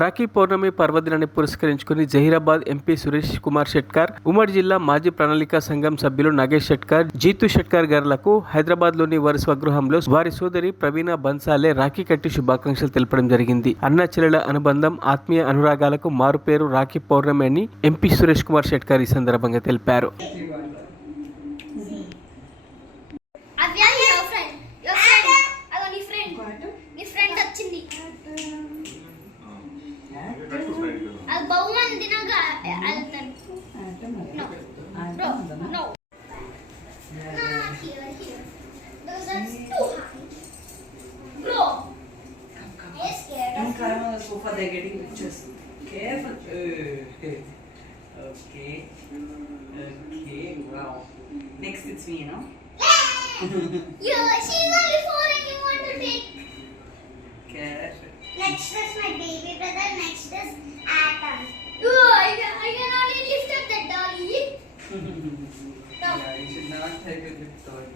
రాఖీ పౌర్ణమి పర్వదినాన్ని పురస్కరించుకుని జహీరాబాద్ ఎంపీ సురేష్ కుమార్ షెట్కార్ ఉమ్మడి జిల్లా మాజీ ప్రణాళిక సంఘం సభ్యులు నాగేష్ షెట్కార్ జీతు షెట్కార్ గారులకు హైదరాబాద్లోని వారి స్వగృహంలో వారి సోదరి ప్రవీణ బన్సాలే రాఖీ కట్టి శుభాకాంక్షలు తెలపడం జరిగింది. అన్న చెల్లెల అనుబంధం ఆత్మీయ అనురాగాలకు మారుపేరు రాఖీ పౌర్ణమి అని ఎంపీ సురేష్ కుమార్ షెట్కార్ ఈ సందర్భంగా తెలిపారు. them? No. Not here, here. Those are too high. No. I'm scared. Don't climb the sofa, they're getting pictures. Careful. Okay. Okay, wow. Next it's me, you know? Yay! Yeah, you should not take a dip, sorry.